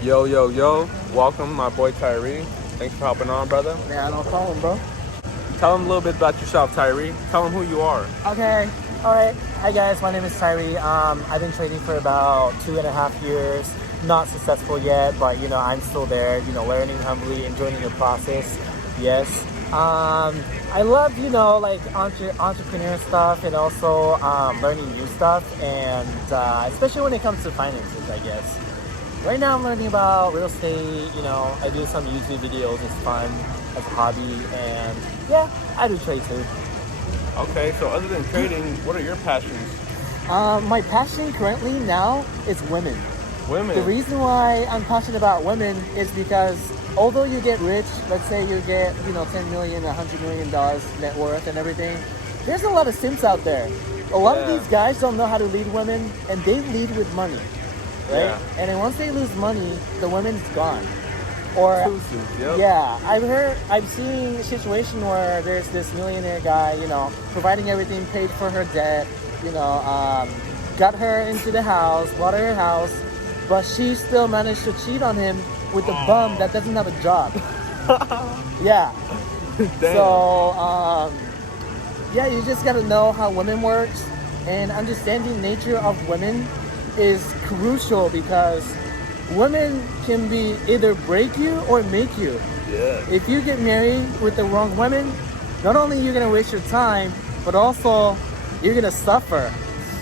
Yo, yo, yo. Welcome, my boy Tyree. Thanks for hopping on, brother. Yeah, no problem, bro. Tell him a little bit about yourself, Tyree. Tell him who you are. Okay, all right. Hi guys, my name is Tyree. I've been trading for about 2.5 years. Not successful yet, but I'm still there. Learning humbly, enjoying the process. Yes. I love like entrepreneur stuff and also learning new stuff, and especially when it comes to finances, I guess. Right now I'm learning about real estate. I do some YouTube videos. It's fun as a hobby, and yeah, I do trade too. Okay, so other than trading, what are your passions? My passion currently now is women. Women. The reason why I'm passionate about women is because although you get rich, let's say you get 10 million, $100 million net worth and everything, there's a lot of simps out there. A lot of these guys don't know how to lead women, and they lead with money, right? Yeah. And then once they lose money, the woman's gone. Or Yep. yeah, I've seen a situation where there's this millionaire guy, providing everything, paid for her debt, got her into the house, bought her a house, but she still managed to cheat on him with a bum that doesn't have a job. Yeah. Damn. So, yeah, you just gotta know how women works, and understanding the nature of women is crucial because women can be either break you or make you. Yeah. If you get married with the wrong women, not only you're gonna waste your time, but also you're gonna suffer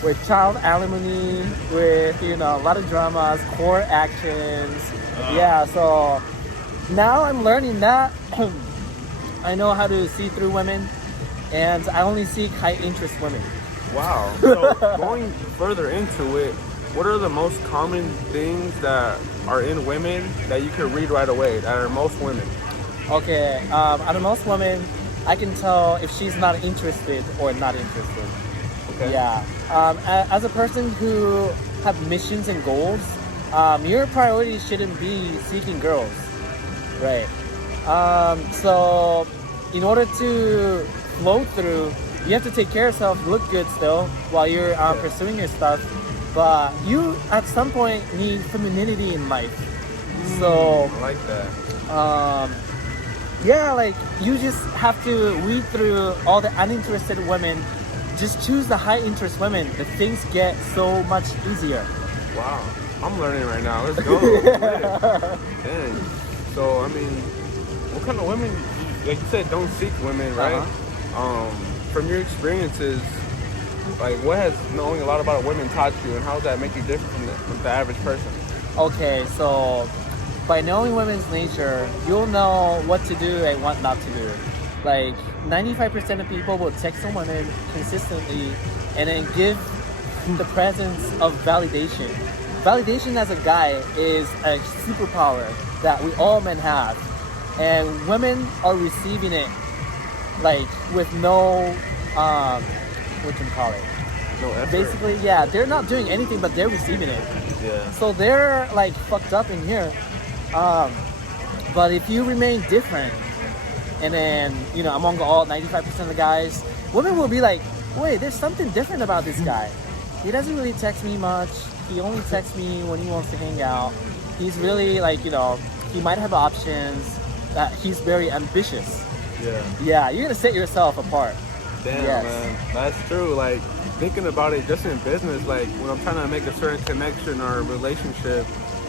with child alimony, with a lot of dramas, court actions. Yeah, so now I'm learning that I know how to see through women, and I only seek high interest women. Wow. So going further into it, what are the most common things that are in women that you can read right away, that are most women? Okay, out of most women, I can tell if she's not interested or not interested. Okay. Yeah. As a person who have missions and goals, your priority shouldn't be seeking girls, right? So in order to flow through, you have to take care of yourself, look good still while you're pursuing your stuff. But you, at some point, need femininity in life. So I like that. yeah, like you just have to weed through all the uninterested women. Just choose the high interest women. The things get so much easier. Wow. I'm learning right now. Let's go. Dang. So, I mean, what kind of women, like you said, don't seek women, right? From your experiences, like what has knowing a lot about women taught you, and how does that make you different from the average person? Okay, so by knowing women's nature, you'll know what to do and what not to do. Like 95% of people will text some women consistently and then give the presence of validation. Validation as a guy is a superpower that we all men have, and women are receiving it like with no what can you call it? No effort. Basically, yeah, they're not doing anything, but they're receiving it. Yeah. So they're like fucked up in here. But if you remain different, and then among all 95% of the guys, women will be like, wait, there's something different about this guy. He doesn't really text me much. He only texts me when he wants to hang out. He's really like, he might have options. He's very ambitious. Yeah. Yeah, you're gonna set yourself apart. Damn, Yes. man. That's true. Like, thinking about it just in business, like, when I'm trying to make a certain connection or relationship,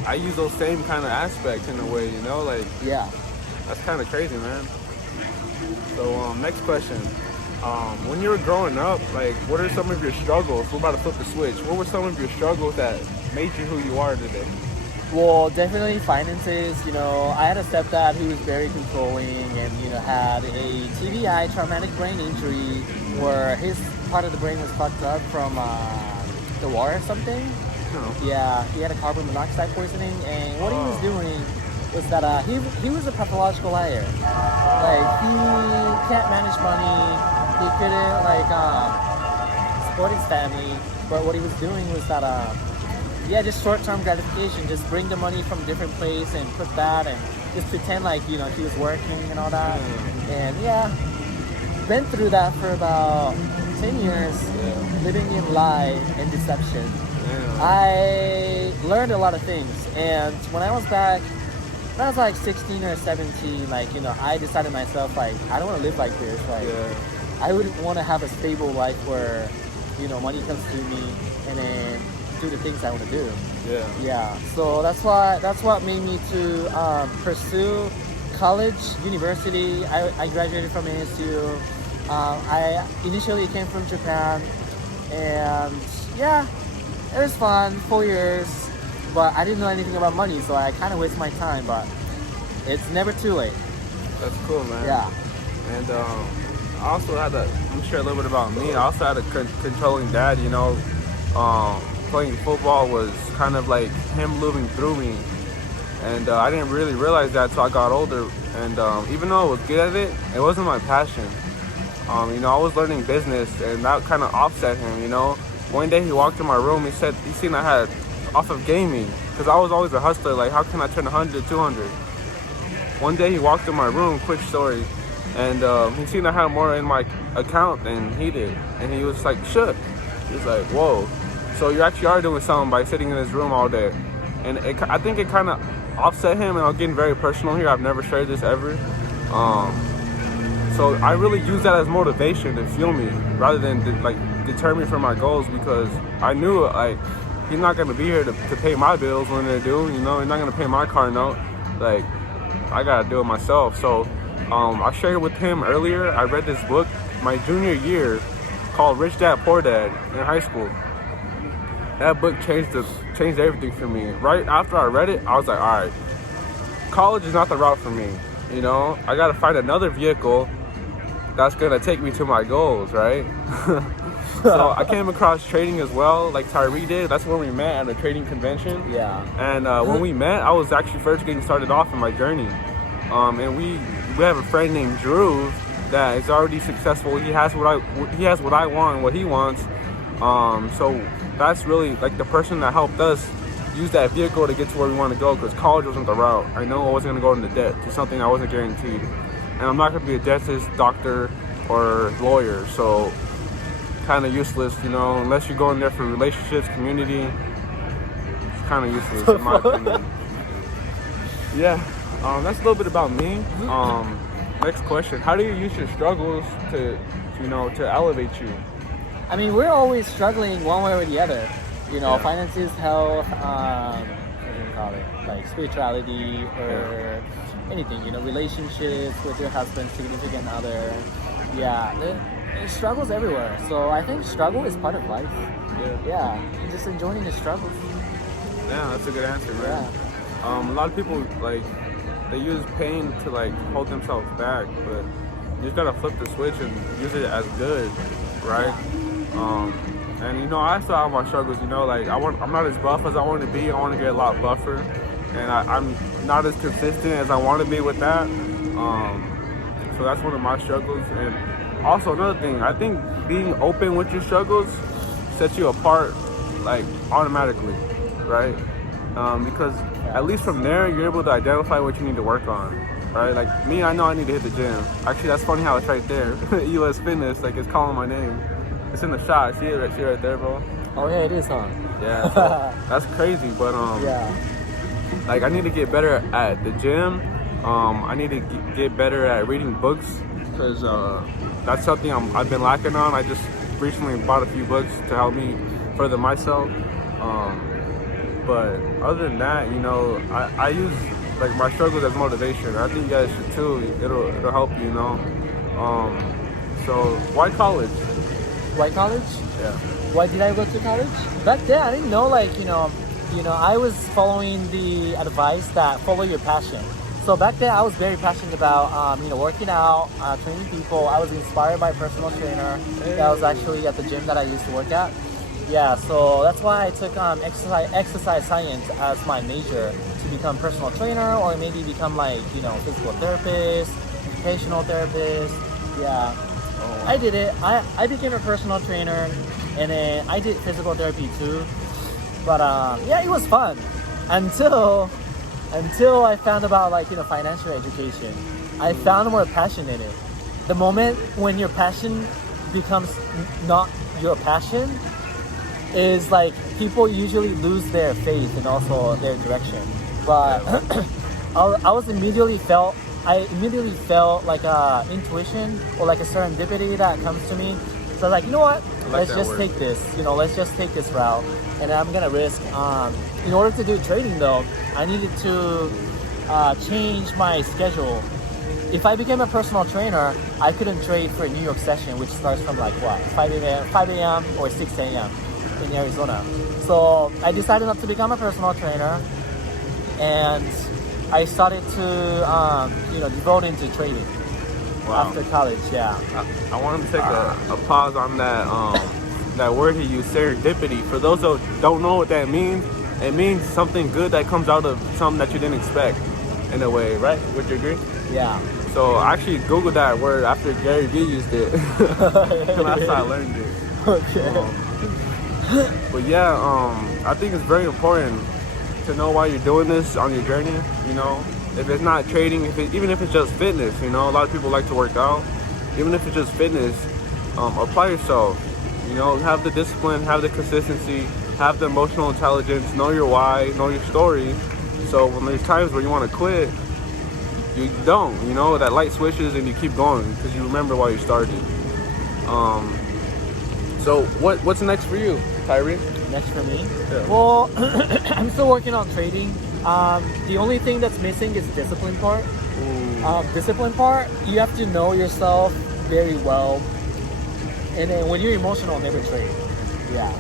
I use those same kind of aspects in a way, Like, Yeah. that's kind of crazy, man. So, next question. When you were growing up, like, what are some of your struggles? We're about to flip the switch. What were some of your struggles that made you who you are today? Well, definitely finances. I had a stepdad who was very controlling and, had a TBI, traumatic brain injury, where his part of the brain was fucked up from the war or something. Oh. Yeah, he had a carbon monoxide poisoning, and what he was doing was that he was a pathological liar. Like, he can't manage money. He couldn't, support his family. But what he was doing was that just short-term gratification. Just bring the money from a different place and put that, and just pretend like he was working and all that. And yeah, been through that for about 10 years, living in lie and deception. Damn. I learned a lot of things, and when I was like 16 or 17, like, I decided myself, like, I don't want to live like this. Like, Yeah. I wouldn't want to have a stable life where, money comes to me and then do the things I want to do. Yeah. Yeah. So that's what made me to pursue college, university. I graduated from ASU. I initially came from Japan, and yeah, it was fun, 4 years, but I didn't know anything about money, so I kind of wasted my time, but it's never too late. That's cool, man. Yeah. And I also had I'm sure a little bit about me. I also had a controlling dad, playing football was kind of like him living through me. And I didn't really realize that until I got older. And even though I was good at it, it wasn't my passion. I was learning business, and that kind of offset him, One day he walked in my room, he seen I had off of gaming, because I was always a hustler, like how can I turn 100 to 200? One day he walked in my room, quick story, and he seen I had more in my account than he did, and he was like shook. He was like, whoa, so you actually are doing something by sitting in his room all day. And I think it kind of offset him, and I'm getting very personal here, I've never shared this ever. So I really use that as motivation to fuel me rather than deter me from my goals, because I knew like he's not gonna be here to pay my bills when they're due. He's not gonna pay my car note. Like I gotta do it myself. So I shared it with him earlier. I read this book my junior year called Rich Dad Poor Dad in high school. That book changed everything for me. Right after I read it, I was like, all right, college is not the route for me. I gotta find another vehicle that's gonna take me to my goals, right? So I came across trading as well, like Tyree did. That's where we met at a trading convention. Yeah. And when we met, I was actually first getting started off in my journey. And we have a friend named Drew that is already successful. He has what I want and what he wants. So that's really like the person that helped us use that vehicle to get to where we want to go, because college wasn't the route. I know I wasn't going to go into debt to something I wasn't guaranteed. And I'm not going to be a dentist, doctor, or lawyer. So kind of useless, unless you're going there for relationships, community. It's kind of useless in my opinion. Yeah, that's a little bit about me. Next question: how do you use your struggles to elevate you? I mean, we're always struggling one way or the other. Yeah. Finances, health, what do you call it? Like spirituality or anything, relationships with your husband, significant other. Yeah, there's struggles everywhere. So I think struggle is part of life. Yeah, just enjoying the struggles. Yeah, that's a good answer, man. Yeah. A lot of people they use pain to hold themselves back, but you just gotta flip the switch and use it as good, right? And I still have my struggles. I'm not as buff as I want to be. I want to get a lot buffer, and I'm not as consistent as I want to be with that. So that's one of my struggles. And also another thing, I think being open with your struggles sets you apart, automatically, right? Because at least from there, you're able to identify what you need to work on, right? Like me, I know I need to hit the gym. Actually, that's funny how it's right there. US Fitness, it's calling my name. It's in the shot. See it right there, bro? Oh yeah, it is, huh? Yeah, so that's crazy. But yeah. I need to get better at the gym. I need to get better at reading books, because that's something I've been lacking on. I just recently bought a few books to help me further myself. But other than that, I use my struggles as motivation. I think you guys should too. It'll help you, So why college? Why college? Yeah. Why did I go to college? Back then, I didn't know, I was following the advice that follow your passion. So back then, I was very passionate about, working out, training people. I was inspired by a personal trainer that was actually at the gym that I used to work at. Yeah, so that's why I took exercise science as my major, to become personal trainer, or maybe become physical therapist, occupational therapist. Yeah. I did it. I became a personal trainer, and then I did physical therapy too. But it was fun until I found about financial education. I found more passion in it. The moment when your passion becomes not your passion, is like people usually lose their faith and also their direction. But I immediately felt like a intuition or like a serendipity that comes to me. So like, you know what? Let's just take this. Let's just take this route, and I'm gonna risk. In order to do trading though, I needed to change my schedule. If I became a personal trainer, I couldn't trade for a New York session, which starts from like what 5 a.m. or 6 a.m. in Arizona. So I decided not to become a personal trainer, and I started to devote into trading. Wow. After college. Yeah. I want to take a pause on that word he used, serendipity. For those who don't know what that means, it means something good that comes out of something that you didn't expect, in a way, right? Would you agree? Yeah. So I actually Googled that word after Gary Vee used it. And that's how I learned it. Okay. But yeah, I think it's very important to know why you're doing this on your journey. If it's not trading, even if it's just fitness, a lot of people like to work out. Even if it's just fitness, apply yourself. Have the discipline, have the consistency, have the emotional intelligence, know your why, know your story. So when there's times where you want to quit, you don't. That light switches and you keep going because you remember why you started. So what's next for you, Tyree? Next for me? Yeah. Well, I'm still working on trading. The only thing that's missing is the discipline part. Discipline part, you have to know yourself very well. And then when you're emotional, never trade. Yeah.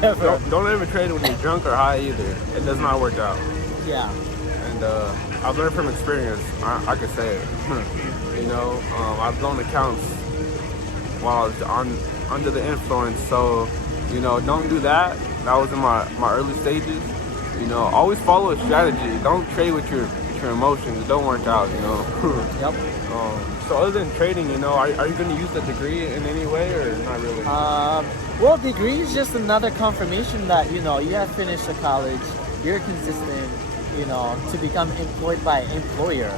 Never. Don't ever trade when you're drunk or high either. It does not work out. Yeah. And I've learned from experience. I could say it. I've blown accounts while I was under the influence. So, don't do that. That was in my early stages. Always follow a strategy. Don't trade with your emotions. It don't work out. Yep. So other than trading, are you going to use the degree in any way or not really? Well, degree is just another confirmation that you have finished the college. You're consistent. To become employed by employer.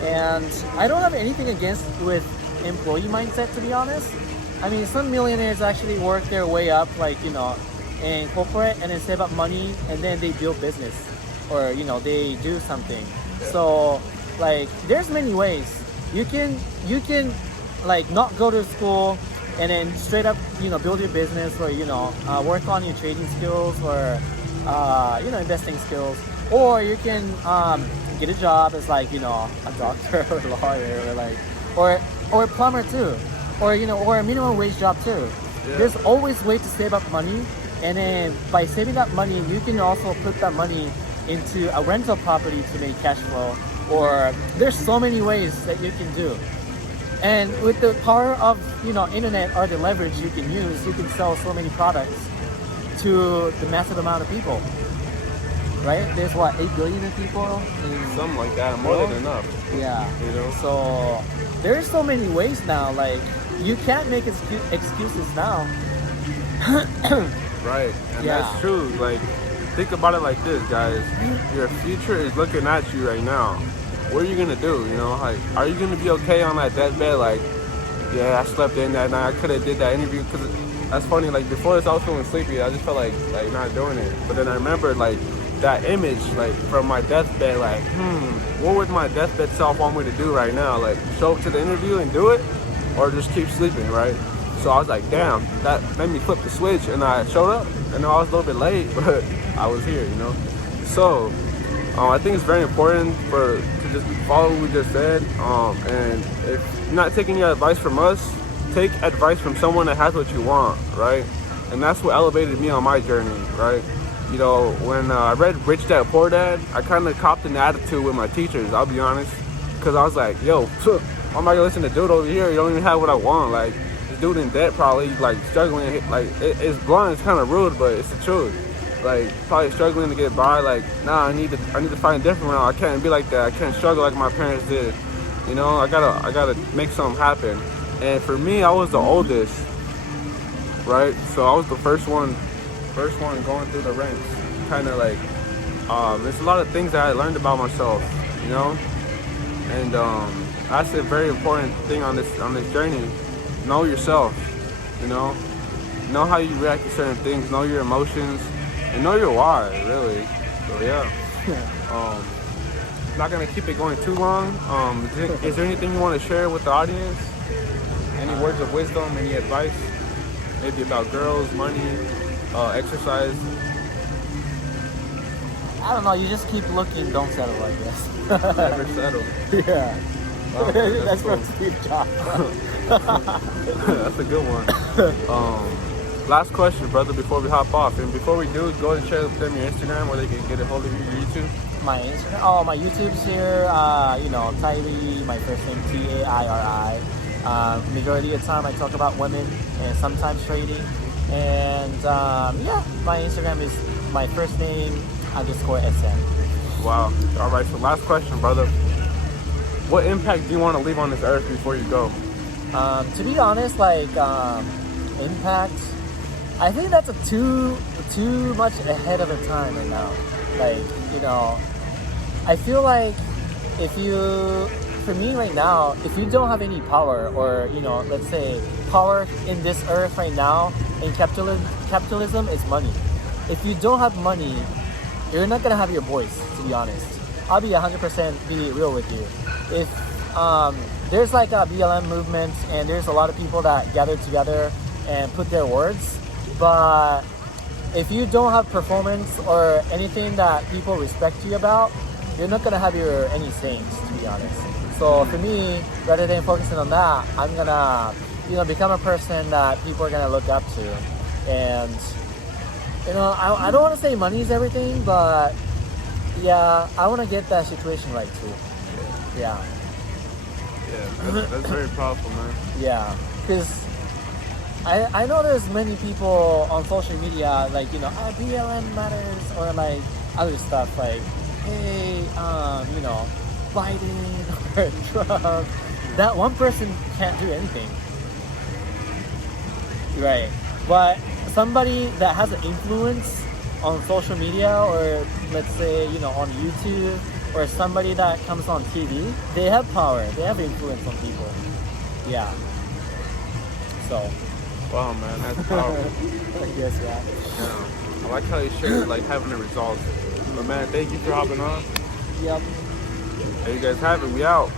And I don't have anything against with employee mindset, to be honest. I mean, some millionaires actually work their way up, like, in corporate and then save up money and then they build business or, they do something. So, like, there's many ways. You can like not go to school and then straight up, build your business or, work on your trading skills or, investing skills. Or you can get a job as like, a doctor or a lawyer or a plumber too. Or, or a minimum wage job too. Yeah. There's always ways to save up money. And then by saving that money, you can also put that money into a rental property to make cash flow. Or there's so many ways that you can do. And with the power of, internet or the leverage you can use, you can sell so many products to the massive amount of people. Right? There's 8 billion of people? Something like that, more than enough. Yeah. So there's so many ways now. Like, you can't make excuses now. Right. And that's true. Like, think about it like this, guys. Your future is looking at you right now. What are you going to do? Like, are you going to be okay on that deathbed? Like, yeah, I slept in that night. I could have did that interview. Because that's funny. Like, before this, I was feeling sleepy. I just felt like not doing it. But then I remembered, like, that image, like, from my deathbed, like, what would my deathbed self want me to do right now? Like, show up to the interview and do it, or just keep sleeping, right? So I was like, damn, that made me flip the switch, and I showed up. I know I was a little bit late, but I was here, So, I think it's very important to just follow what we just said, and if you're not taking your advice from us, take advice from someone that has what you want, right? And that's what elevated me on my journey, right? When I read Rich Dad Poor Dad, I kind of copped an attitude with my teachers, I'll be honest. Because I was like, yo, why am I going to listen to dude over here? You don't even have what I want. Like, this dude in debt probably, like, struggling. Like, it's blunt, it's kind of rude, but it's the truth. Like, probably struggling to get by. Like, nah, I need to find a different route. I can't be like that. I can't struggle like my parents did. I gotta make something happen. And for me, I was the oldest, right? So I was the first one going through the ranks. Kind of like, there's a lot of things that I learned about myself, and that's a very important thing on this journey. Know yourself, know how you react to certain things, know your emotions, and know your why, really. So yeah. Not gonna keep it going too long. Is there anything you want to share with the audience? Any words of wisdom? Any advice? Maybe about girls, money, exercise. I don't know. You just keep looking. Don't settle, I guess. Never settle. Yeah. Wow, That's cool. from Steve Jobs. That's a good one. Last question, brother, before we hop off. And before we do, go and share with them your Instagram where they can get a hold of you, your YouTube. My Instagram. Oh, my YouTube's here. Tairi. My first name Tairi. Majority of the time I talk about women and sometimes trading. And my Instagram is my first name _SN. Wow. All right. So last question, brother. What impact do you want to leave on this earth before you go? To be honest, impact, I think that's too much ahead of the time right now. I feel like for me right now, if you don't have any power or, let's say power in this earth right now, in capitalism is money. If you don't have money, you're not gonna have your voice, to be honest. I'll be 100% be real with you. If there's like a BLM movement and there's a lot of people that gather together and put their words, but if you don't have performance or anything that people respect you about, you're not gonna have any sayings, to be honest. So for me, rather than focusing on that, I'm gonna become a person that people are gonna look up to. And I don't want to say money is everything, but yeah, I want to get that situation right too. Yeah. Yeah, that's very powerful, man. Yeah, because I know there's many people on social media BLM matters or other stuff hey, Biden or Trump. That one person can't do anything. Right. But somebody that has an influence on social media or let's say, on YouTube or somebody that comes on TV, they have power. They have influence on people. Yeah. So. Wow, man, that's powerful. I guess, yeah. I like how you shared, having the results. But man, thank you for hopping on. Yep. There you guys have it. We out.